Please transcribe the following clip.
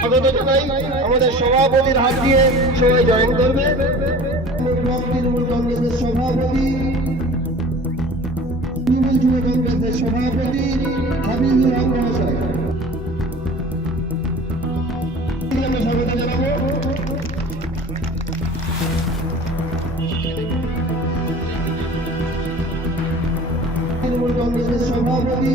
স্বাগত জানাই। আমাদের সভাপতির হাত দিয়ে সবাই জয়েন করবে। তৃণমূল কংগ্রেসের সভাপতি, তৃণমূল যুব কংগ্রেসের সভাপতি হাবিবুল হক মহাশয়, আমরা স্বাগত জানাবো। তৃণমূল কংগ্রেসের সভাপতি,